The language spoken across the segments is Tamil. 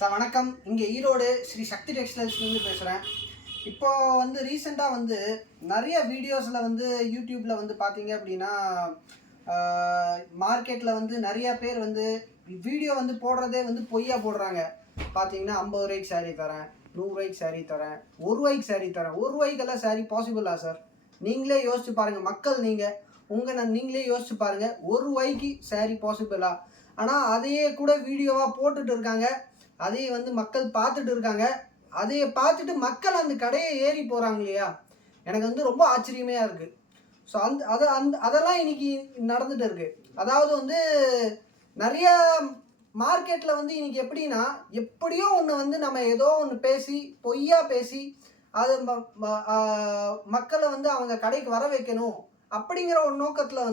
சார் வணக்கம். இங்கே ஈரோடு ஸ்ரீ சக்தி டெக்ஸ்டைல்ஸ்லேருந்து பேசுகிறேன். இப்போ ரீசெண்டாக நிறைய வீடியோஸில் யூடியூப்பில் பார்த்தீங்க அப்படின்னா மார்க்கெட்டில் நிறைய பேர் வீடியோ போடுறதே பொய்யா போடுறாங்க. பார்த்தீங்கன்னா 50 ரூபாய்க்கு சாரீ தரேன், 100 ரூபாய்க்கு சாரீ தரேன், 1 ரூபாய்க்கு சாரீ தரேன். 1 ரூபாய்க்கெல்லாம் சாரீ பாசிபிளா சார்? நீங்களே யோசிச்சு பாருங்கள். மக்கள் நீங்களே யோசிச்சு பாருங்கள். 1 ரூபாய்க்கு சாரீ பாசிபிளா? ஆனால் அதையே கூட வீடியோவாக போட்டுட்டு இருக்காங்க. அதையே மக்கள் பார்த்துட்டு இருக்காங்க. அதையே பார்த்துட்டு மக்கள் அந்த கடையை ஏறி போகிறாங்க இல்லையா? எனக்கு ரொம்ப ஆச்சரியமையாக இருக்குது. ஸோ அதெல்லாம் இன்னைக்கு நடந்துகிட்டு இருக்குது. அதாவது நிறைய மார்க்கெட்டில் இன்னைக்கு எப்படின்னா, எப்படியோ ஒன்று நம்ம ஏதோ ஒன்று பேசி பொய்யா பேசி அது மக்களை அவங்க கடைக்கு வர வைக்கணும் அப்படிங்கிற ஒரு நோக்கத்தில்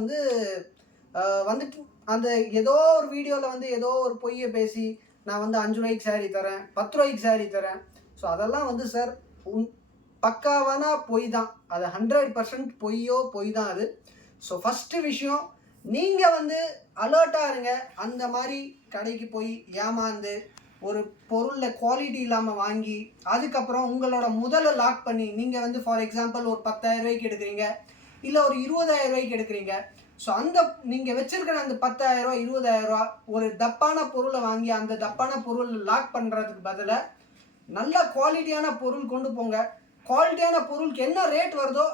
வந்துட்டு அந்த ஏதோ ஒரு வீடியோவில் ஏதோ ஒரு பொய்யை பேசி நான் 5 ரூபாய்க்கு சாரீ தரேன், 10 ரூபாய்க்கு சாரீ தரேன். ஸோ அதெல்லாம் சார் பக்காவான பொய் தான். அது 100% பொய் தான் அது. ஸோ ஃபஸ்ட்டு விஷயம், நீங்கள் அலர்ட்டாக இருங்க. அந்த மாதிரி கடைக்கு போய் ஏமாந்து ஒரு பொருளில் குவாலிட்டி இல்லாமல் வாங்கி அதுக்கப்புறம் உங்களோட முதலை லாக் பண்ணி நீங்கள் ஃபார் எக்ஸாம்பிள் ஒரு 10,000 ரூபாய்க்கு எடுக்கிறீங்க, இல்லை ஒரு 20,000 ரூபாய்க்கு எடுக்கிறீங்க. ஸோ நீங்கள் வச்சுருக்கிற அந்த 10,000 ரூபா 20,000 ரூபா ஒரு தப்பான பொருளை வாங்கி அந்த தப்பான பொருள் லாக் பண்ணுறதுக்கு பதிலாக நல்ல குவாலிட்டியான பொருள் கொண்டு போங்க. குவாலிட்டியான பொருளுக்கு என்ன ரேட் வருதோ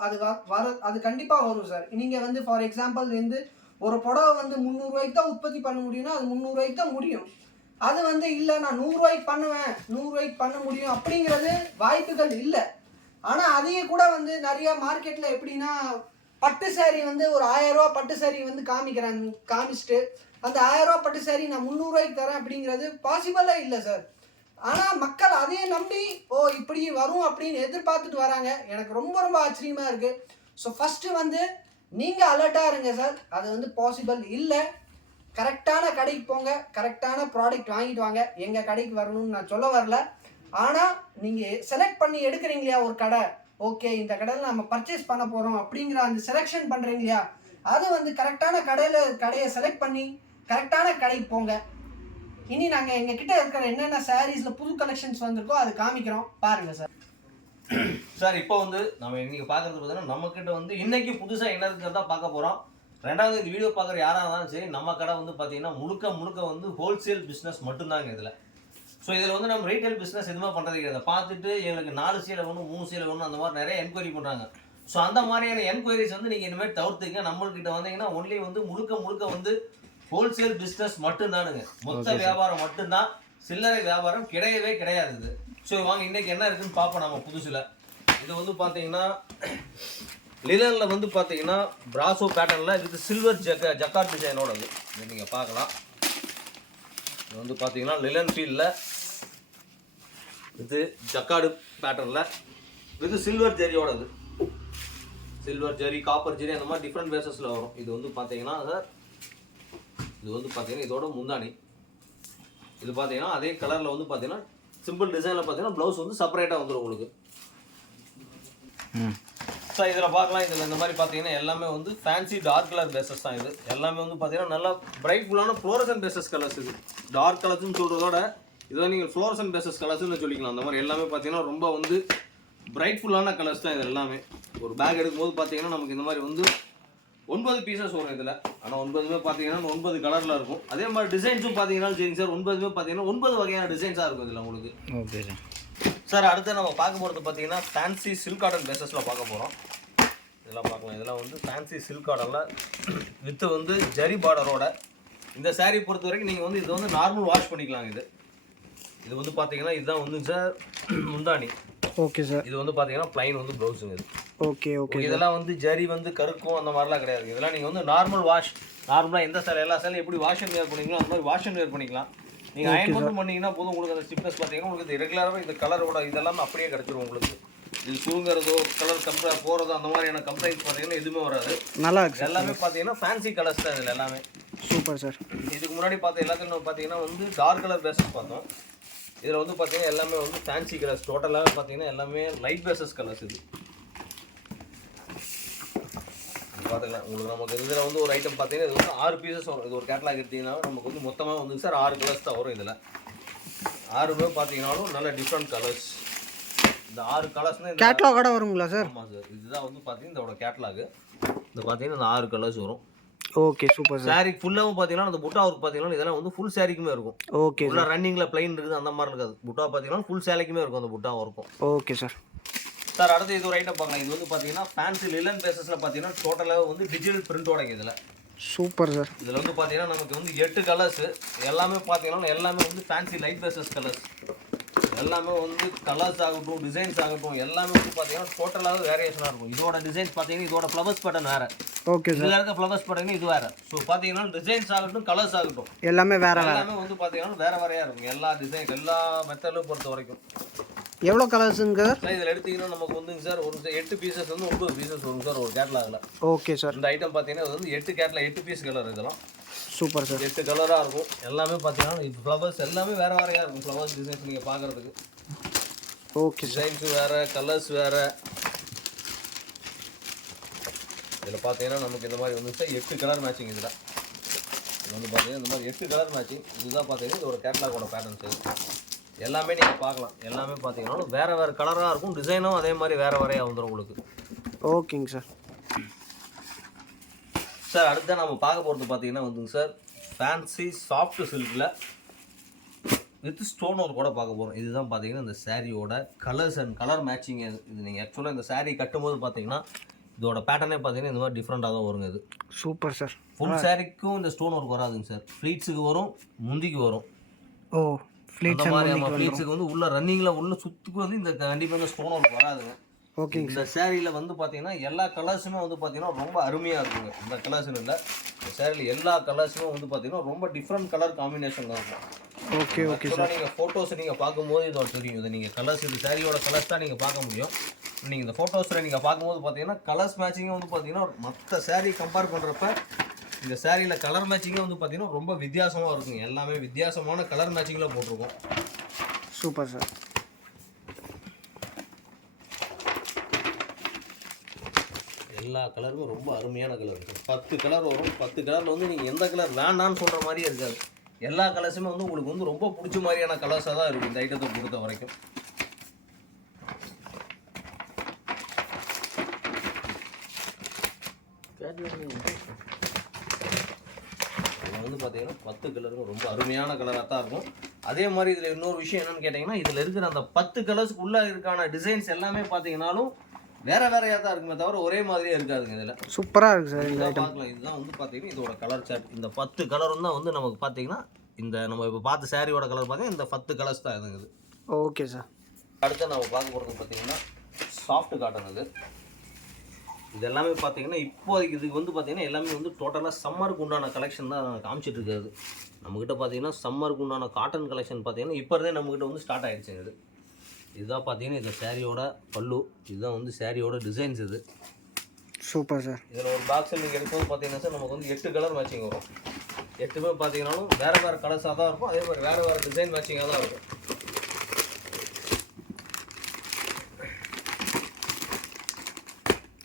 அது கண்டிப்பாக வரும் சார். நீங்கள் ஃபார் எக்ஸாம்பிள் ஒரு புடவை 300 ரூபாய்க்கு தான் உற்பத்தி பண்ண முடியும்னா அது 300 ரூபாய்க்கு தான் முடியும். அது இல்லை நான் 100 ரூபாய்க்கு பண்ணுவேன், 100 ரூபாய்க்கு பண்ண முடியும் அப்படிங்கிறது வாய்ப்புகள் இல்லை. ஆனால் அதையே கூட நிறையா மார்க்கெட்டில் எப்படின்னா, பட்டு சாரி ஒரு 1000 ரூபா பட்டு சாரி காமிச்சிட்டு அந்த 1000 ரூபா பட்டு சாரி நான் 300 ரூபாய்க்கு தரேன் அப்படிங்கிறது பாசிபிளாக இல்லை சார். ஆனால் மக்கள் அதையே நம்பி இப்படி வரும் அப்படின்னு எதிர்பார்த்துட்டு வராங்க. எனக்கு ரொம்ப ஆச்சரியமாக இருக்குது. ஸோ ஃபஸ்ட்டு நீங்கள் அலர்ட்டாக இருங்க சார். அது பாசிபிள் இல்லை. கரெக்டான கடைக்கு போங்க, கரெக்டான ப்ராடக்ட் வாங்கிட்டு வாங்க. எங்கள் கடைக்கு வரணும்னு நான் சொல்ல வரல. ஆனால் நீங்கள் செலக்ட் பண்ணி எடுக்கிறீங்க இல்லையா ஒரு கடை, ஓகே இந்த கடையில் நம்ம பர்ச்சேஸ் பண்ண போகிறோம் அப்படிங்கிற அந்த செலெக்ஷன் பண்ணுறீங்க இல்லையா, அது கரெக்டான கடையை செலக்ட் பண்ணி கரெக்டான கடைக்கு போங்க. இனி நாங்கள் எங்ககிட்ட இருக்கிற என்னென்ன சாரீஸில் புது கலெக்ஷன்ஸ் வந்திருக்கோ அது காமிக்கிறோம், பாருங்கள் சார். சார் இப்போ நம்ம இன்னைக்கு பார்க்குறது பார்த்தீங்கன்னா நம்மக்கிட்ட இன்னைக்கு புதுசாக என்ன இருக்கிறதா பார்க்க போகிறோம். ரெண்டாவது இந்த வீடியோ பார்க்குற யாராக இருந்தாலும் சரி, நம்ம கடை பார்த்தீங்கன்னா முழுக்க ஹோல்சேல் பிஸ்னஸ் மட்டும்தாங்க இதில். ஸோ இதில் நம்ம ரீட்டைல் பிஸ்னஸ் எதுவுமே பண்ணுறது கிடையாது. பார்த்துட்டு எங்களுக்கு 4 சேலை வேணும், 3 சேலை வேணும், அந்த மாதிரி நிறைய என்கொயரி பண்ணுறாங்க. ஸோ அந்த மாதிரியான என்கொயரிஸ் நீங்கள் இனிமேல் தவிர்த்துங்க. நம்மள்கிட்ட வந்தீங்கன்னா ஒன்லி முழுக்க ஹோல்சேல் பிஸ்னஸ் மட்டும்தானுங்க. மொத்த வியாபாரம் மட்டும்தான், சில்லறை வியாபாரம் கிடையவே கிடையாது இது. ஸோ வாங்க இன்றைக்கி என்ன இருக்குதுன்னு பார்ப்போம். நம்ம புதுசில் இது பார்த்தீங்கன்னா லினனில் பார்த்தீங்கன்னா பிராசோ பேட்டர்னில் இது சில்வர் ஜக்கார்ட் டிசைனோட இது நீங்கள் பார்க்கலாம். இது பார்த்தீங்கன்னா லினன் ஃபீல்டில் இது ஜக்கார்டு பேட்டர்னில் இது சில்வர் ஜெரியோடது. சில்வர் ஜெரி, காப்பர் ஜெரி அந்த மாதிரி டிஃப்ரெண்ட் பேசஸில் வரும். இது பார்த்தீங்கன்னா சார், இது பார்த்தீங்கன்னா இதோட முந்தானி. இது பார்த்தீங்கன்னா அதே கலரில் பார்த்தீங்கன்னா சிம்பிள் டிசைனில் பார்த்தீங்கன்னா ப்ளவுஸ் செப்பரேட்டாக வந்துடும் உங்களுக்கு. சார் இதில் பார்க்கலாம். இதில் இந்த மாதிரி பார்த்தீங்கன்னா எல்லாமே ஃபேன்சி டார்க் கலர் பேசஸ் தான். இது எல்லாமே பார்த்தீங்கன்னா நல்லா பிரைட்ஃபுல்லான ஃப்ளோரசன் பேசஸ் கலர்ஸ். இது டார்க் கலர்ஸ்னு சொல்கிறதோட இதை நீங்கள் ஃப்ளோரசன் பேசஸ் கலர்ஸ்னு சொல்லிக்கலாம். அந்த மாதிரி எல்லாமே பார்த்தீங்கன்னா ரொம்ப பிரைட்ஃபுல்லான கலர்ஸ் தான் இது எல்லாமே. ஒரு பேக் எடுக்கும்போது பார்த்தீங்கன்னா நமக்கு இந்த மாதிரி 9 பீசஸ் வரும் இதில். ஆனால் 9மே பார்த்தீங்கன்னா 9 கலரில் இருக்கும். அதே மாதிரி டிசைன்ஸும் பார்த்தீங்கன்னா சரிங்க சார், 9மே பார்த்தீங்கன்னா 9 வகையான டிசைன்ஸாக இருக்கும் இதில் உங்களுக்கு. Okay sir. சார் அடுத்து நம்ம பார்க்க போகிறது பார்த்தீங்கன்னா ஃபேன்சி சில்க் காட்டன் பேசஸில் பார்க்க போகிறோம். இதெல்லாம் பார்க்கலாம். இதெல்லாம் ஃபேன்சி சில்க் காட்டனில் வித்து ஜரி பார்டரோட. இந்த சாரீ பொறுத்த வரைக்கும் நீங்கள் இது நார்மல் வாஷ் பண்ணிக்கலாம். இது பார்த்தீங்கன்னா இதுதான் சார் முந்தானி. Okay sir. இது பார்த்தீங்கன்னா ப்ளைன் ப்ளவுஸுங்க. இது ஓகே ஓகே. இதெல்லாம் ஜரி கருக்கும் அந்த மாதிரிலாம் கிடையாது. இதெல்லாம் நீங்கள் நார்மல் வாஷ், நார்மலாக எந்த சார் எல்லா சாரியும் எப்படி வாஷ் அண்ட் வேர் பண்ணிக்கலாம் அந்த மாதிரி வாஷ் அண்ட் வேர் பண்ணிக்கலாம். நீங்கள் அயன் மட்டும் பண்ணிங்கன்னா போதும். உங்களுக்கு அந்த ஸ்டிப்னஸ் பார்த்தீங்கன்னா உங்களுக்கு ரெகுலராக இந்த கலரோட இதெல்லாம் அப்படியே கிடச்சிரும் உங்களுக்கு. இது சுருங்கிறதோ கலர் கம்ப்ளீட் போகிறதோ அந்த மாதிரியான கம்ப்ளைண்ட்ஸ் பார்த்தீங்கன்னா எதுவுமே வராது. நல்லா இருக்கு. எல்லாமே பார்த்தீங்கன்னா ஃபேன்சி கலர்ஸ் தான் இதில் எல்லாமே. Super sir. இதுக்கு முன்னாடி எல்லாத்தையும் பார்த்தீங்கன்னா டார்க் கலர் பேசஸ் பார்த்தோம். இதில் பார்த்தீங்கன்னா எல்லாமே ஃபேன்சி கலர்ஸ். டோட்டலாகவே பார்த்தீங்கன்னா எல்லாமே லைட் பேசஸ் கலர்ஸ். இது பார்த்துக்கலாம். உங்களுக்கு நமக்கு இதில் ஒரு ஐட்டம் பார்த்தீங்கன்னா இது 6 பீசஸ் வரும். இது ஒரு கேட்லாக் எடுத்தீங்கன்னா நமக்கு மொத்தமாக சார் 6 கலர்ஸ் தான் வரும். இதில் 6மே பார்த்தீங்கன்னாலும் நல்ல டிஃப்ரெண்ட் கலர்ஸ். இந்த 6 கலர்ஸ்னால் கேட்லாகோட வருங்களா சார்? ஆமாம் சார். இதுதான் வந்து பார்த்தீங்கன்னா இதோட கேட்லாகு. இந்த பார்த்தீங்கன்னா இந்த 6 கலர்ஸ் வரும். Okay super sir. சாரி ஃபுல்லாகவும் பார்த்தீங்கன்னா அந்த புட்டா ஒர்க் பார்த்தீங்கன்னா இதெல்லாம் வந்து ஃபுல் சாரிக்குமே இருக்கும். ஓகே உள்ள ரன்னிங்கில் பிளைன் இருக்குது அந்த மாதிரி இருக்காது. புட்டா பார்த்தீங்கன்னா ஃபுல் சேலைக்குமே இருக்கும் அந்த புட்டா ஒர்க்கும். Okay sir. சார் அடுத்து இது ஒரு ஐட்டம் பார்க்கலாம். இது வந்து பார்த்தீங்கன்னா ஃபேன்சி லிலன் பேசஸில் பார்த்தீங்கன்னா டோட்டலாக வந்து டிஜிட்டல் பிரிண்டோட இதில். Super sir. இதில் வந்து பார்த்தீங்கன்னா நமக்கு வந்து 8 கலர்ஸ் எல்லாமே பார்த்தீங்கன்னா எல்லாமே வந்து ஃபேன்சி லைட் பேசஸ் கலர்ஸ். எல்லாமே வந்து கலர்ஸ் ஆகட்டும் டிசைன்ஸ் ஆகட்டும் எல்லாமே வந்து பார்த்தீங்கன்னா டோட்டலாகவே வேரியேஷனாக இருக்கும். இதோட டிசைன்ஸ் பார்த்தீங்கன்னா இதோட ஃப்ளவர்ஸ் பேட்டர்ன் வேறு. Okay sir. இதில் இருக்க ஃப்ளவர்ஸ் பேட்டர்ன் இது வேறு. ஸோ பார்த்தீங்கன்னா டிசைன்ஸ் ஆகட்டும் கலர்ஸ் ஆகட்டும் எல்லாமே வேற வேற. எல்லாமே வந்து பார்த்தீங்கன்னா வேறு வேறையாக இருக்கும். எல்லா டிசைன் எல்லா மெத்தடும் பொறுத்த வரைக்கும். எவ்வளோ கலர்ஸுங்க சார் இதில் எடுத்தீங்கன்னா நமக்கு வந்துங்க சார் ஒரு 8 பீசஸ் வந்து 9 பீசஸ் வரும் சார் ஒரு கேட்லாகில். Okay sir. இந்த ஐட்டம் பார்த்தீங்கன்னா இது வந்து 8 பீஸ் கலர் இதெல்லாம். Super sir. 8 கலராக இருக்கும். எல்லாமே பார்த்தீங்கன்னா இப்போ ஃப்ளவர்ஸ் எல்லாமே வேறு வேறையாக இருக்கும். ஃப்ளவர்ஸ் டிசைன்ஸ் நீங்கள் பார்க்குறதுக்கு. Okay sir. டிசைன்ஸு வேறு கலர்ஸ் வேறு. இதில் பார்த்தீங்கன்னா நமக்கு இந்த மாதிரி வந்து சார் 8 கலர் மேட்சிங். இதில் இது வந்து பார்த்தீங்கன்னா இந்த மாதிரி 8 கலர் மேட்சிங். இதுதான் பார்த்தீங்கன்னா இதோட கேட்லாகோட பேட்டர்ன்ஸ். எல்லாமே நீங்கள் பார்க்கலாம். எல்லாமே பார்த்தீங்கன்னா வேறு வேறு கலராக இருக்கும். டிசைனும் அதே மாதிரி வேறு வேறையாக வந்துடும் உங்களுக்கு. ஓகேங்க சார். சார் அடுத்த நம்ம பார்க்க போகிறது பார்த்தீங்கன்னா வந்துங்க சார் ஃபேன்சி சாஃப்ட் சில்கில் வித் ஸ்டோன் ஒர்க் கூட பார்க்க போகிறோம். இதுதான் பார்த்தீங்கன்னா இந்த சாரியோட கலர்ஸ் அண்ட் கலர் மேட்சிங். இது நீங்கள் ஆக்சுவலாக இந்த சாரீ கட்டும்போது பார்த்தீங்கன்னா இதோட பேட்டர்னே பார்த்தீங்கன்னா இந்த மாதிரி டிஃப்ரெண்ட்டாக தான் வருங்க. இது சூப்பர் சார். ஃபுல் சாரிக்கும் இந்த ஸ்டோன் ஒர்க் வராதுங்க சார். ஃப்ளீட்ஸுக்கு வரும், முந்திக்கு வரும். ஓ ஃப்ளீட்ஸ் அந்த மாதிரி நம்ம ஃப்ளீட்ஸுக்கு வந்து உள்ள ரன்னிங்கில் உள்ள சுற்றுக்கு வந்து இந்த கண்டிப்பாக இந்த ஸ்டோன் ஒர்க் வராதுங்க. ஓகேங்க. இந்த சேரீயில் வந்து பார்த்தீங்கன்னா எல்லா கலர்ஸுமே வந்து பார்த்தீங்கன்னா ரொம்ப அருமையாக இருக்குங்க. இந்த கலர்ஸ்னு இல்லை, இந்த சேரீயில் எல்லா கலர்ஸுமே வந்து பார்த்தீங்கன்னா ரொம்ப டிஃப்ரெண்ட் கலர் காம்பினேஷன் தான் இருக்கும். Okay okay sir. நீங்கள் ஃபோட்டோஸ் நீங்கள் பார்க்கும்போது இதோட தெரியும். இது நீங்கள் கலர்ஸ் இது சாரியோட கலர்ஸ் தான் நீங்கள் பார்க்க முடியும். நீங்கள் இந்த ஃபோட்டோஸில் நீங்கள் பார்க்கும்போது பார்த்தீங்கன்னா கலர்ஸ் மேட்சிங்கும் வந்து பார்த்தீங்கன்னா மற்ற சேரீ கம்பேர் பண்ணுறப்ப இந்த சேரீயில் கலர் மேட்சிங்கும் வந்து பார்த்தீங்கன்னா ரொம்ப வித்தியாசமாக இருக்குங்க. எல்லாமே வித்தியாசமான கலர் மேட்சிங்கில் போட்டிருக்கோம். Super sir. எல்லா கலருமே ரொம்ப அருமையான கலர். 10 கலர் வரும். 10 கலரில் வந்து நீங்கள் எந்த கலர் வேண்டான்னு சொல்கிற மாதிரியே இருக்காது. எல்லா கலர்ஸுமே வந்து உங்களுக்கு வந்து ரொம்ப பிடிச்ச மாதிரியான கலர்ஸாக தான் இருக்கும் இந்த ஐட்டத்தை பொறுத்த வரைக்கும். இதில் வந்து பார்த்தீங்கன்னா 10 கலருமே ரொம்ப அருமையான கலராக தான் இருக்கும். அதே மாதிரி இதில் இன்னொரு விஷயம் என்னென்னு கேட்டிங்கன்னா இதில் இருக்கிற அந்த 10 கலர்ஸ்க்கு உள்ளே இருக்கான டிசைன்ஸ் எல்லாமே பார்த்தீங்கன்னாலும் வேறு வேறையாக தான் இருக்குமே தவிர ஒரே மாதிரியே இருக்காதுங்க. இதில் சூப்பராக இருக்குது சார் இந்த ஐட்டம். பார்க்கலாம். இதுதான் வந்து பார்த்தீங்கன்னா இதோட கலர் சார்ட். இந்த 10 கலரும் தான் வந்து நமக்கு பார்த்தீங்கன்னா இந்த நம்ம இப்போ பார்த்த சாரியோட கலர் பார்த்தீங்கன்னா இந்த 10 கலர்ஸ் தான் இருக்குது. Okay sir. அடுத்து நம்ம பார்க்க போகிறது பார்த்தீங்கன்னா சாஃப்ட் காட்டன். இது எல்லாமே பார்த்தீங்கன்னா இப்போதைக்கு இதுக்கு வந்து பார்த்தீங்கன்னா எல்லாமே வந்து டோட்டலாக சம்மருக்கு உண்டான கலெக்ஷன் தான் காமிச்சிட்டு இருக்காது. நம்மக்கிட்ட பார்த்தீங்கன்னா சம்மருக்கு உண்டான காட்டன் கலெக்ஷன் பார்த்தீங்கன்னா இப்போ இருந்தே நம்மக்கிட்ட வந்து ஸ்டார்ட் ஆகிடுச்சு. இதுதான் பார்த்தீங்கன்னா இந்த சாரியோட பல்லு. இதுதான் வந்து சாரியோட டிசைன்ஸ். இது சூப்பர் சார். இதில் ஒரு பாக்ஸில் நீங்கள் எடுக்கும்போது பார்த்தீங்கன்னா சார் நமக்கு வந்து 8 கலர் மேட்சிங் வரும். 8மே பார்த்தீங்கன்னாலும் வேறு வேறு கலர்ஸாக தான் இருக்கும். அதே மாதிரி வேறு வேறு டிசைன் மேட்சிங்காக தான் இருக்கும்.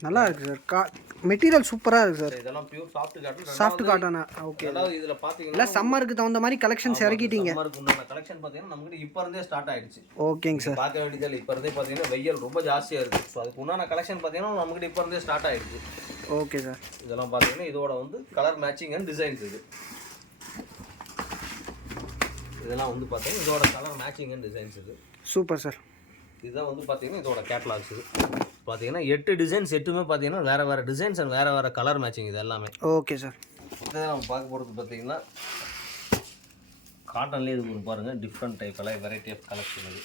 நல்லா இருக்குது சார். மெட்டீரியல் சூப்பராக இருக்குது சார். இதெல்லாம் பியூர் சாஃப்ட் காட்டன். சாஃப்ட் காட்டனா? ஓகே. அதாவது இதில் பார்த்தீங்கன்னா இல்லை சம்மருக்கு தகுந்த மாதிரி கலெக்ஷன்ஸ் இறக்கிட்டீங்க. சம்மருக்கு உண்டான கலெக்ஷன் பார்த்தீங்கன்னா நம்மகிட்ட இப்போ இருந்தே ஸ்டார்ட் ஆகிடுச்சு. ஓகேங்க சார். பார்க்க வேண்டியதில்லை. இப்போ இருந்தே பார்த்தீங்கன்னா வெயில் ரொம்ப ஜாஸ்தியாக இருக்குது. ஸோ அதுக்கு உண்டான கலெக்ஷன் பார்த்தீங்கன்னா நம்மகிட்ட இப்போ இருந்தே ஸ்டார்ட் ஆகிடுச்சு. Okay sir. இதெல்லாம் பார்த்தீங்கன்னா இதோட வந்து கலர் மேட்சிங் அண்ட் டிசைன்ஸ். இதெல்லாம் வந்து பார்த்தீங்கன்னா இதோட colour matching and designs. Super sir. இதுதான் வந்து பார்த்தீங்கன்னா இதோட கேட்லாக்ஸ். பார்த்தீங்கன்னா 8 டிசைன்ஸ் 8மே பார்த்தீங்கன்னா வேறு வேறு டிசைன்ஸ் அண்ட் வேறு வேறு கலர் மேட்சிங். இது எல்லாமே ஓகே சார். இதை நம்ம பார்க்க போகிறது பார்த்தீங்கன்னா காட்டன்லேயே இது ஒரு பாருங்கள் டிஃப்ரெண்ட் டைப் எல்லாம் வெரைட்டி ஆஃப் கலெக்ஷன்.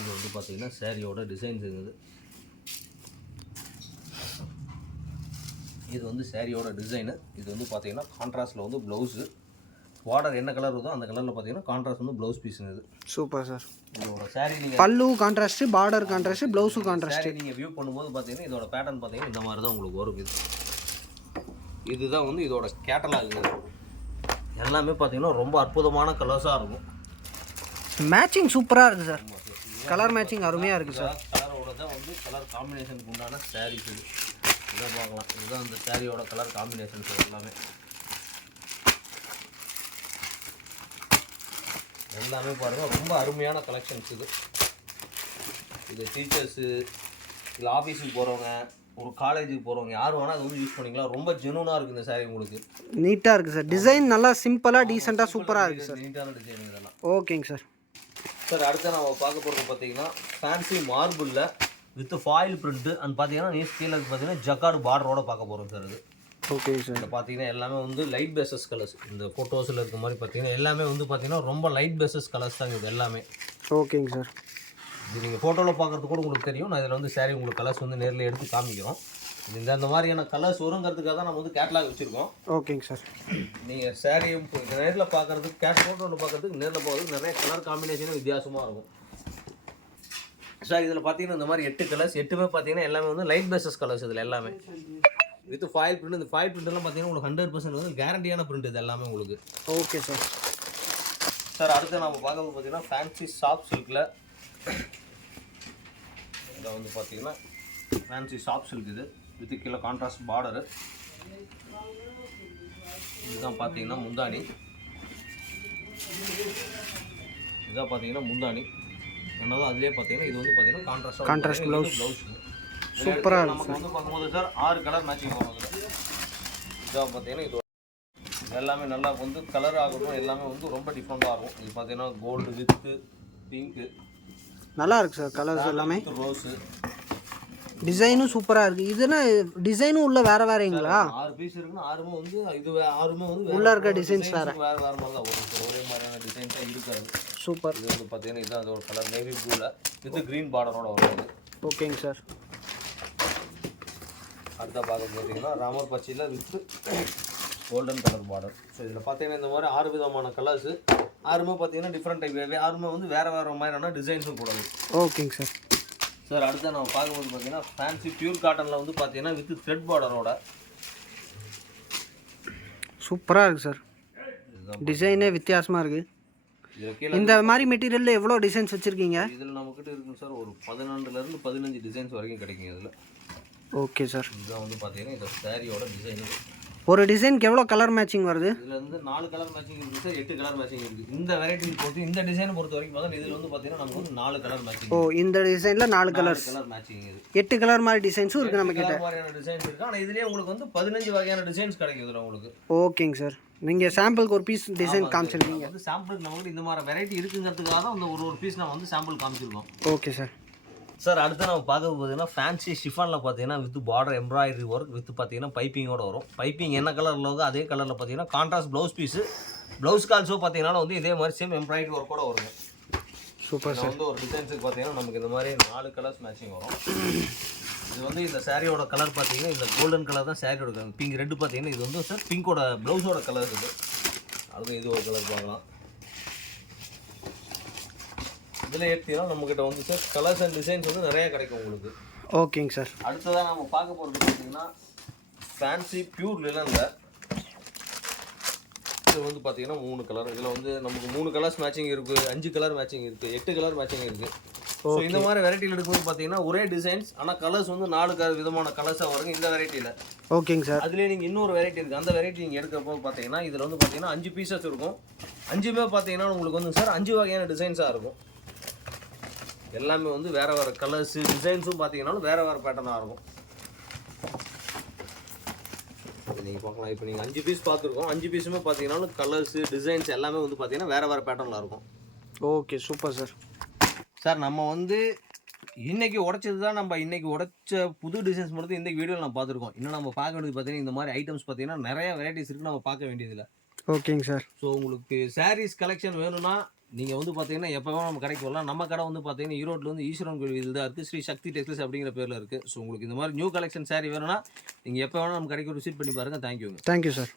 இது வந்து பார்த்தீங்கன்னா சாரியோட டிசைன்ஸ் இருக்குது. இது வந்து சாரியோட டிசைனு. இது வந்து பார்த்தீங்கன்னா கான்ட்ராஸ்ட்டில் வந்து ப்ளவுஸு பார்டர் என்ன கலர் வருதோ அந்த கலரில் பார்த்தீங்கன்னா கான்ட்ராஸ்ட் வந்து ப்ளவுஸ் பீஸுங்க. இது சூப்பர் சார். இதோட சாரி நீங்கள் பல்லு contrast, border contrast, blouse contrast. நீங்கள் வியூ பண்ணும்போது பார்த்தீங்கன்னா இதோட பேட்டர்ன் பார்த்தீங்கன்னா இந்த மாதிரி தான் உங்களுக்கு வரும். இதுதான் வந்து இதோட கேட்டலாக். எல்லாமே பார்த்தீங்கன்னா ரொம்ப அற்புதமான கலர்ஸாக இருக்கும். மேட்சிங் சூப்பராக இருக்குது சார். கலர் மேட்சிங் அருமையாக இருக்குது சார். கலரோட தான் வந்து கலர் காம்பினேஷனுக்கு உண்டான சாரீஸ். இதை பார்க்கலாம். இதுதான் இந்த சாரியோட கலர் காம்பினேஷன்ஸ் எல்லாமே. எல்லாமே பாருங்கள் ரொம்ப அருமையான கலெக்ஷன்ஸ் இது டீச்சர்ஸு இல்லை ஆஃபீஸுக்கு போகிறவங்க ஒரு காலேஜுக்கு போகிறவங்க யார் வேணால் அது வந்து யூஸ் பண்ணிக்கலாம். ரொம்ப ஜெனுவனாக இருக்குது இந்த சாரீ உங்களுக்கு. நீட்டாக இருக்குது சார். டிசைன் நல்லா சிம்பிளாக டீசெண்டாக சூப்பராக இருக்குது சார். நீட்டான டிசைன் இதெல்லாம். ஓகேங்க சார். சார் அடுத்து நம்ம பார்க்க போகிறது பார்த்தீங்கன்னா ஃபேன்சி மார்பிளில் வித் ஃபாயில் பிரிண்ட்டு அண்ட் பார்த்தீங்கன்னா கீழே பார்த்தீங்கன்னா ஜக்கார்டு பார்டரோட பார்க்க போகிறோம் சார். இது ஓகே சார். இதில் பார்த்தீங்கன்னா எல்லாமே வந்து லைட் பேசஸ் கலர்ஸ். இந்த ஃபோட்டோஸில் இருக்க மாதிரி பார்த்தீங்கன்னா எல்லாமே வந்து பார்த்தீங்கன்னா ரொம்ப லைட் பேசஸ் கலர்ஸ் தாங்க இது எல்லாமே. ஓகேங்க சார். இது நீங்கள் ஃபோட்டோவில் பார்க்குறது கூட உங்களுக்கு தெரியும். நான் இதில் வந்து சாரீ உங்களுக்கு கலர்ஸ் வந்து நேரில் எடுத்து காமிக்கிறோம். இது இந்த மாதிரியான கலர்ஸ் வருங்கிறதுக்காக தான் நம்ம வந்து கேட்லாக் வச்சுருக்கோம். ஓகேங்க சார். நீங்கள் சாரியும் நேரில் பார்க்குறதுக்கு ஃபோட்டோவில் பார்க்குறதுக்கு நேரில் போகிறதுக்கு நிறைய கலர் காம்பினேஷனும் வித்தியாசமாக இருக்கும் சார். இதில் பார்த்தீங்கன்னா இந்த மாதிரி 8 கலர்ஸ், 8மே பார்த்தீங்கன்னா எல்லாமே வந்து லைட் பேசஸ் கலர்ஸ். இதில் எல்லாமே வித் ஃபாயில் பிரிண்ட். இந்த ஃபாயில் பிரிண்ட்லாம் பார்த்தீங்கன்னா உங்களுக்கு 100% வந்து கேரண்டியான பிரிண்ட் இது எல்லாமே உங்களுக்கு. Okay sir. சார் அடுத்து நம்ம பார்க்குறது பார்த்தீங்கன்னா ஃபேன்சி சாஃப்ட் சில்கில் இதை வந்து பார்த்தீங்கன்னா ஃபேன்சி சாஃப்ட் சில்க் இது வித் கீழே கான்ட்ராஸ்ட் பார்டரு. இதுதான் பார்த்தீங்கன்னா முந்தானி. இதுதான் பார்த்தீங்கன்னா முந்தானி. என்னதான் அதுலேயே பார்த்தீங்கன்னா இது வந்து பார்த்தீங்கன்னா கான்ட்ராஸ்ட் ப்ளவுஸ். சூப்பராக நமக்கு வந்து பார்க்கும்போது சார் 6 கலர் மேட்சிங் வரும். இதாக பார்த்தீங்கன்னா இது எல்லாமே நல்லா வந்து கலர் ஆகட்டும் எல்லாமே வந்து ரொம்ப டிஃப்ரெண்ட்டாக இருக்கும். இது பார்த்தீங்கன்னா கோல்டு வித்து பிங்க்கு நல்லா இருக்குது சார். கலர்ஸ் எல்லாமே ரோஸு. டிசைனும் சூப்பராக இருக்குது. இதுனா டிசைனும் உள்ள வேறு வேறங்களா? 6 பீஸ் இருக்குன்னா 6மே வந்து இது 6மே வந்து உள்ள இருக்க டிசைன்ஸ் வேறு மாதிரி தான் வரும். ஒரே மாதிரியான டிசைன்ஸாக இருக்காது. சூப்பர். இது வந்து பார்த்தீங்கன்னா இதுதான் அதோட கலர் நேவி ப்ளூவில் வித் க்ரீன் பார்டரோட வரும். ஓகேங்க சார். அடுத்த பார்க்க பார்த்தீங்கன்னா ராமர் பச்சையில் with golden colour border. So இதில் பார்த்தீங்கன்னா இந்த மாதிரி 6 விதமான கலர்ஸு. 6மே பார்த்தீங்கன்னா டிஃப்ரெண்ட் டைப். 6மே வந்து வேறு மாதிரியான டிசைன்ஸும் கூட. ஓகேங்க சார். சார் அடுத்து நம்ம பார்க்கும்போது பார்த்தீங்கன்னா ஃபேன்சி பியூர் காட்டனில் வந்து பார்த்தீங்கன்னா வித் த்ரெட் பார்டரோட சூப்பராக இருக்குது சார். டிசைனே வித்தியாசமாக இருக்குது. இந்த மாதிரி மெட்டீரியலில் எவ்வளோ டிசைன்ஸ் வச்சுருக்கீங்க? இதில் நம்மக்கிட்ட இருக்குங்க சார் ஒரு 12லேருந்து 15 டிசைன்ஸ் வரைக்கும் கிடைக்கும் இதில். Okay sir. இதுதான் வந்து பார்த்தீங்கன்னா இந்த சாரியோட டிசைனு. ஒரு டிசைனுக்கு எவ்வளோ கலர் மேட்சிங் வருது? இதில் வந்து 4 கலர் மேட்சிங் இருக்குது சார். 8 கலர் மேட்சிங் இருக்குது. இந்த வெரைட்டி பொறுத்து இந்த டிசைனை பொறுத்த வரைக்கும் பார்த்தா இதில் வந்து பார்த்தீங்கன்னா நமக்கு வந்து 4 கலர் மேட்சிங். ஓ இந்த டிசைனில் 4 கலர் மேட்சிங் இது. 8 கலர் மாதிரி டிசைன்ஸும் இருக்குது நம்ம கிட்ட. மாதிரியான டிசைன்ஸ் இருக்குது. ஆனால் இதுலேயே உங்களுக்கு வந்து 15 வகையான டிசைன்ஸ் கிடைக்கும் இதில் உங்களுக்கு. ஓகேங்க சார். நீங்கள் சாம்பிளுக்கு ஒரு பீஸ் டிசைன் காமிச்சிருக்கீங்க. வந்து சாம்பிளுக்கு நம்மளுக்கு இந்த மாதிரி வெரைட்டி இருக்குங்கிறதுக்காக தான் அந்த ஒரு பீஸ் நான் வந்து சாம்பிள் காமிச்சிருக்கோம். Okay sir. சார் அடுத்து நம்ம பார்க்க பார்த்தீங்கன்னா ஃபேன்சி ஷிஃபானில் பார்த்தீங்கன்னா with border embroidery work with பார்த்தீங்கன்னா பைப்பிங்கோட வரும். பைப்பிங் என்ன கலரில் இருக்கோ அதே கலரில் பார்த்தீங்கன்னா கான்ட்ராஸ்ட் ப்ளவுஸ் பீஸு. ப்ளவுஸ் கால்ஸோ பார்த்தீங்கன்னா வந்து இதே மாதிரி சேம் எம்ப்ராய்டரி ஒர்க்கோட வருங்க. Super sir. வந்து ஒரு டிசைன்ஸுக்கு பார்த்தீங்கன்னா நமக்கு இந்த மாதிரி 4 கலர்ஸ் மேட்சிங் வரும். இது வந்து இந்த சாரியோட கலர் பார்த்தீங்கன்னா இந்த கோல்டன் கலர் தான் சாரியோட பிங்க். ரெட்டு பார்த்தீங்கன்னா இது வந்து சார் பிங்கோட ப்ளவுஸோட கலர் இது. அதுவும் இது ஒரு கலர் பார்க்கலாம். இதில் எடுத்தீங்கன்னா நம்மக்கிட்ட வந்து சார் கலர்ஸ் அண்ட் டிசைன்ஸ் வந்து நிறையா கிடைக்கும் உங்களுக்கு. ஓகேங்க சார். அடுத்ததாக நம்ம பார்க்க போகிறது பார்த்தீங்கன்னா ஃபேன்சி பியூர் லினனில் இது வந்து பார்த்தீங்கன்னா 3 கலர். இதில் வந்து நமக்கு 3 கலர்ஸ் மேட்சிங் இருக்குது, 5 கலர் மேட்சிங் இருக்குது, 8 கலர் மேட்சிங் இருக்குது. ஸோ இந்த மாதிரி வெரைட்டியில் எடுக்கும்போது பார்த்தீங்கன்னா ஒரே டிசைன்ஸ் ஆனால் கலர்ஸ் வந்து 4 விதமான கலர்ஸாக வருங்க இந்த வெரைட்டியில். ஓகேங்க சார். அதுலேயே நீங்கள் இன்னொரு வெரைட்டி இருக்குது. அந்த வெரைட்டி நீங்கள் எடுக்கிறப்போ பார்த்தீங்கன்னா இதில் வந்து பார்த்தீங்கன்னா 5 பீசஸ் இருக்கும். 5மே பார்த்தீங்கன்னா உங்களுக்கு வந்து சார் 5 வகையான டிசைன்ஸாக இருக்கும். எல்லாமே வந்து வேறு வேறு கலர்ஸு டிசைன்ஸும் பார்த்தீங்கன்னாலும் வேறு வேறு பேட்டர்னாக இருக்கும். நீங்கள் பார்க்கலாம். இப்போ நீங்கள் 5 பீஸ் பார்த்துருக்கோம். 5 பீஸுமே பார்த்தீங்கன்னாலும் கலர்ஸு டிசைன்ஸ் எல்லாமே வந்து பார்த்தீங்கன்னா வேறு வேறு பேட்டர்னில் இருக்கும். Okay super sir. சார் நம்ம வந்து இன்றைக்கி உடைச்சது தான். நம்ம இன்றைக்கி உடைச்ச புது டிசைன்ஸ் மட்டும் இந்த வீடியோவில் நம்ம பார்த்துருக்கோம். இன்னும் நம்ம பார்க்க வேண்டியது பார்த்தீங்கன்னா இந்த மாதிரி ஐட்டம்ஸ் பார்த்தீங்கன்னா நிறைய வெரைட்டிஸ் இருக்குது நம்ம பார்க்க வேண்டியதில்லை. ஓகேங்க சார். ஸோ உங்களுக்கு சாரீஸ் கலெக்ஷன் வேணும்னா நீங்கள் வந்து பார்த்தீங்கன்னா எப்போவே நம்ம கடைக்கு வரலாம். நம்ம கடை வந்து பார்த்தீங்கன்னா ஈரோட்டில் வந்து ஈஸ்வரன் கோவில் இதில் தான் இருக்குது. ஸ்ரீ சக்தி டெக்ஸ்டைல்ஸ் அப்படிங்கிற பேரில் இருக்குது. ஸோ உங்களுக்கு இந்த மாதிரி நியூ கலெக்ஷன் சாரீ வேணும்னா நீங்கள் எப்போ வேணால் நம்ம கடைக்கு விசிட் பண்ணி பாருங்கள். தேங்க்யூங்க. Thank you sir.